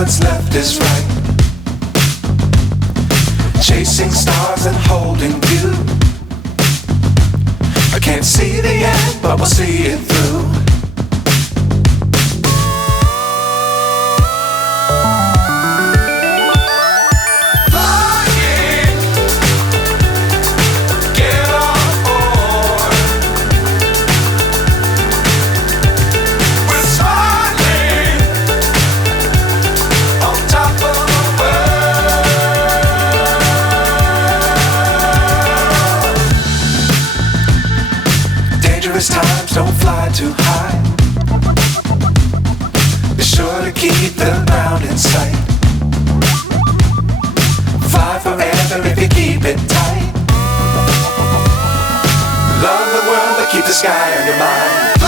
what's left is right. Chasing stars and holding you. I can't see the end, but we'll see it through. Times don't fly too high. Be sure to keep the ground in sight. Fly forever if you keep it tight. Love the world but keep the sky on your mind.